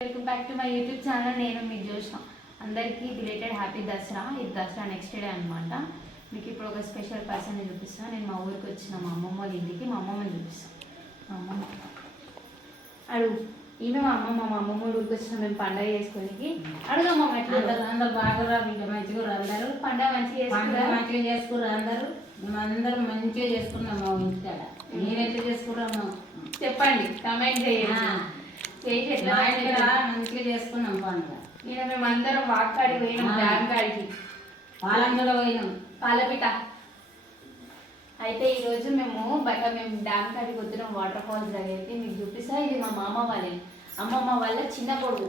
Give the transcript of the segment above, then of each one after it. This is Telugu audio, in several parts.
Welcome back to my YouTube channel. నేను మీ జోష్న. అందరికీ రిలేటెడ్ హ్యాపీ దసరా. ఇది దసరా నెక్స్ట్ డే అనమాట. మీకు ఇప్పుడు ఒక స్పెషల్ పర్సన్ని చూపిస్తాను. నేను మా ఊరికి వచ్చిన మా అమ్మమ్మ వాళ్ళ ఇంటికి. మా అమ్మమ్మని చూపిస్తాను. మా అమ్మమ్మ అడుగు. ఈమె మా అమ్మమ్మ ఊరికి వచ్చిన మేము పండగ చేసుకోనికి. అడుగమ్మ అందరు బాగా రాదు, ఇంకా మంచిగా అందరూ పండగ మంచిగా చేసుకుర్రు. అందరూ మంచిగా చేసుకున్నాం మా ఇంటికాడ. మీరెట్లా చేసుకున్నాము చెప్పండి, కామెంట్ చేయండి. మంచిగా చేసుకున్నాం పండుగ. ఈయన మేమందరం వాక్కాడికి పోయినాం, డ్యామ్ కాడికి, పాలంగలో పోయినాం, పాలపిట. అయితే ఈరోజు మేము డ్యామ్ కాడికి వస్తున్నాం, వాటర్ ఫాల్స్ దగ్గరికి. మీకు చూపిస్తా. ఇది మా మామ వాళ్ళే, అమ్మమ్మ వాళ్ళ చిన్న కొడుకు.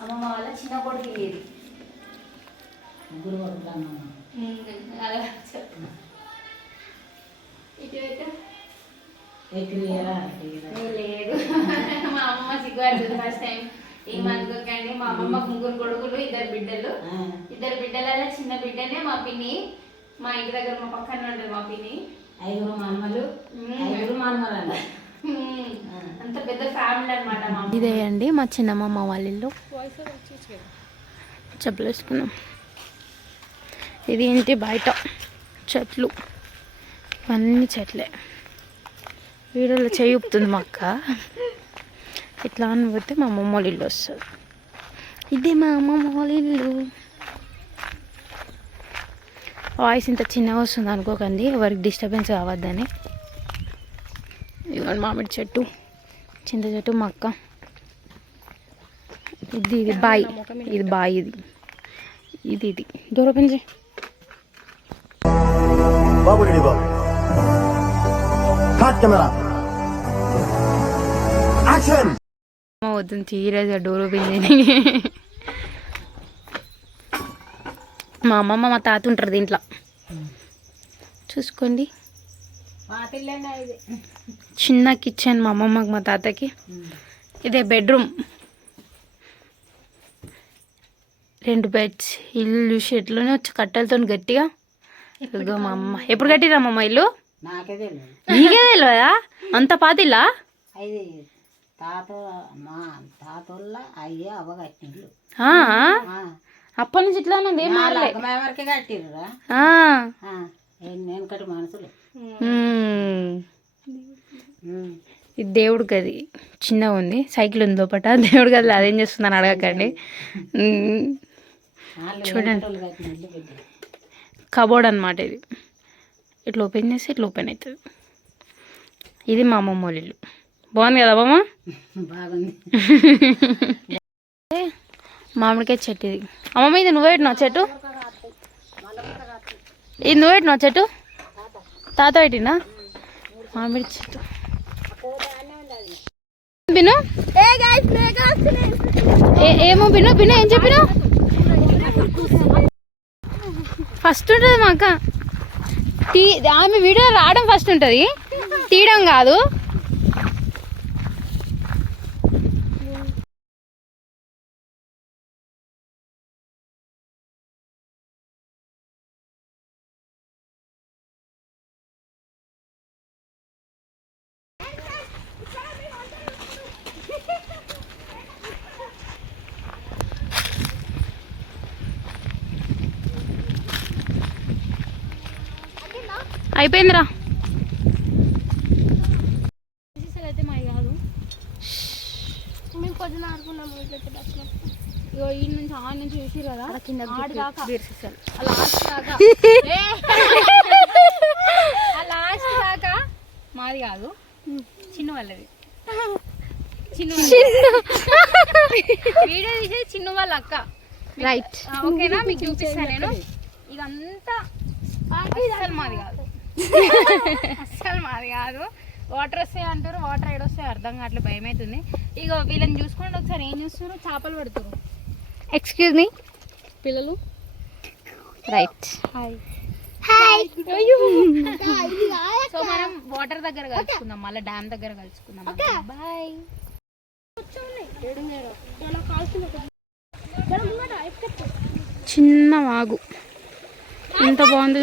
అమ్మమ్మ వాళ్ళ చిన్న కొడుకు ఇది. ముగ్గురు కొడుకున్నాం. అలా ఇటు లేదు. మా అమ్మమ్మ సిగ్గుపడుతుంది ఫస్ట్ టైం. ఏమనుకోకండి, మా అమ్మమ్మకు ముగ్గురు కొడుకులు, ఇద్దరు బిడ్డలు. ఇద్దరు బిడ్డలలో చిన్న బిడ్డనే మా పిన్ని. మా ఇంటి దగ్గర మా పక్కన ఉంటుంది మా పిన్ని. 5 మనమలు, 5 మనమరాలు. అంత పెద్ద ఫ్యామిలీ అనమాట. ఇదే అండి మా చిన్నమ్మ వాళ్ళ ఇల్లు. చెప్పులు వేసుకున్నాం. ఇది ఇంటి బయట చెట్లు, అన్ని చెట్లే. వీడియోలో చేయుపుతుంది మా అక్క. ఇట్లా అని పోతే మా అమ్మమ్మ వాళ్ళ ఇల్లు వస్తుంది. ఇదే మా అమ్మమ్మ వాళ్ళ ఇల్లు. వాయిస్ ఇంత చిన్నగా వస్తుంది అనుకోకండి, ఎవరికి డిస్టర్బెన్స్ కావద్దని. ఇదిగోండి మామిడి చెట్టు, చింత చెట్టు. మా అక్క ఇది బాయ్, ఇది బాయ్. ఇది దూరం పెంచి వద్దు సీరియస్గా డోర్ ఓపెన్ చేయని. మా అమ్మమ్మ మా తాత ఉంటారు దీంట్లో, చూసుకోండి. చిన్న కిచెన్ మా అమ్మమ్మకి మా తాతకి. ఇదే బెడ్రూమ్, 2 బెడ్స్. ఇల్లు షెట్లోనే వచ్చి కట్టెలతో గట్టిగా. ఇదిగో మా అమ్మ. ఎప్పుడు కట్టిరమ్మమ్మ ఇల్లు? నీకే తెలియదా? అంత పాతిల్లా? అప్పటి నుంచి ఇట్లా ఉన్నది. ఇది దేవుడు గది చిన్నగా ఉంది, సైకిల్ ఉంది లోపట. దేవుడు గది అదేం చేస్తుందని అడగకండి. చూడండి, కబోర్డ్ అనమాట ఇది. ఇట్లా ఓపెన్ చేస్తే ఇట్లా ఓపెన్ అవుతుంది. ఇది మా అమ్మమ్మ వాళ్ళ ఇల్లు. బాగుంది కదా అమ్మమ్మ? బాగుంది. మామిడికాయ చెట్టు ఇది. అమ్మమ్మ ఇది నువ్వు పెట్టినావు చెట్టు? ఇది నువ్వు పెట్టినావు చెట్టు? తాత పెట్టినా మామిడి చెట్టు. బిను ఏమో బిను బిను ఏం చెప్పినా? ఫస్ట్ ఉంటుంది మా అక్క. ఆమె వీడియో రావడం ఫస్ట్ ఉంటుంది, తీయడం కాదు. అయిపోయిందిరా. అయితే మాది కాదు, మేము పొద్దున ఆడుకున్నాము. ఇగో ఈ నుంచి ఆ నుంచి చూసి కదా లాస్ట్ దాకా మాది కాదు, చిన్న వాళ్ళది. చిన్న వీడియో తీసేది చిన్న వాళ్ళ అక్క. రైట్, ఓకేనా? మీకు చూపిస్తాను నేను. ఇదంతా అస్సలు మాది కాదు, అస్సలు మాది కాదు. వాటర్ వస్తాయి అంటారు, వాటర్ ఏడొస్తాయి అర్థం కావట్లేదు, భయం అవుతుంది. ఇక వీళ్ళని చూసుకోండి ఒకసారి. ఏం చూస్తున్నారు? చేపలు పడుతున్నారు. ఎక్స్క్యూజ్ మీ పిల్లలు. Right, hi. సో మనం వాటర్ దగ్గర కలుసుకుందాం, మళ్ళీ డ్యామ్ దగ్గర కలుసుకుందాం. బాయ్. చిన్న వాగు, ఎంత బాగుంది.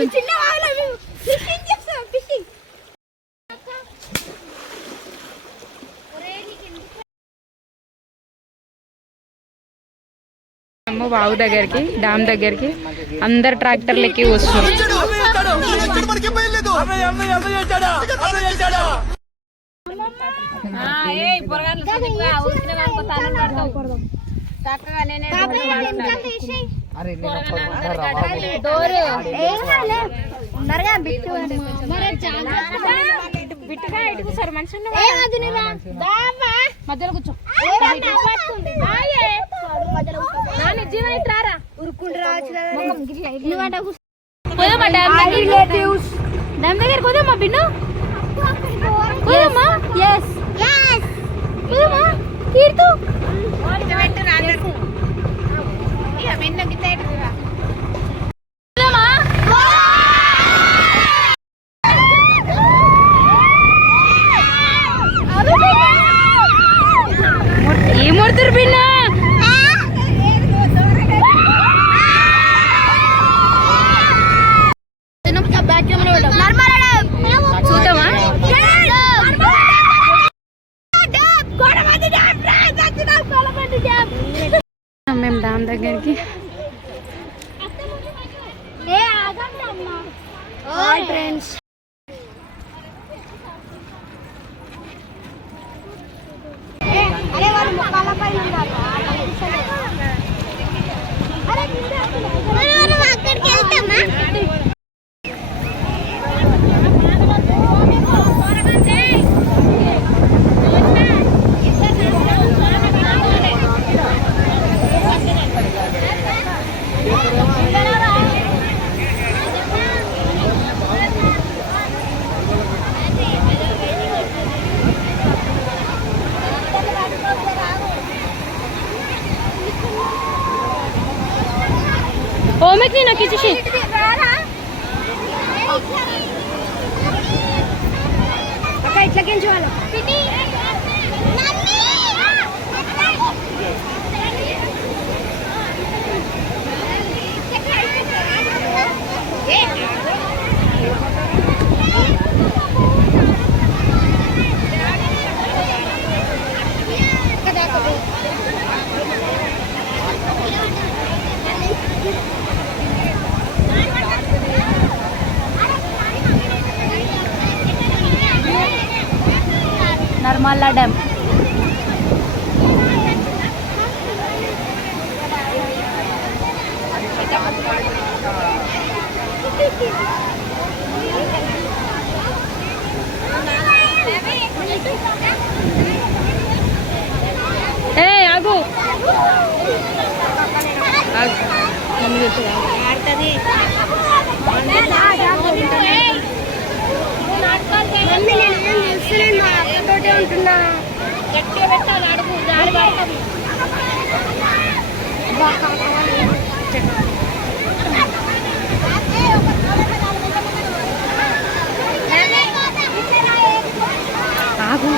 అమ్మ వాగు దగ్గరికి డ్యామ్ దగ్గరికి అందరు ట్రాక్టర్లు ఎక్కి వస్తారు. మధ్యలో కూర్చో డ్యామ్ దగ్గర పోదామా బిన్ను పోదామా పోదామా తీర్తు ఏం కొడుతురు బిన్న చూద్దామా మేము డ్యామ్ దగ్గరికి ఫ్రెండ్స్ ఓమికి నాకు ఇచ్చేసి అక్క ఇట్లా గింజువాలి నర్మల్లా డ్యామ్ ఆగు ఉంటున్నా గట్టిగా పెట్టాలి అడుగు గాలి పడుతుంది ఆగు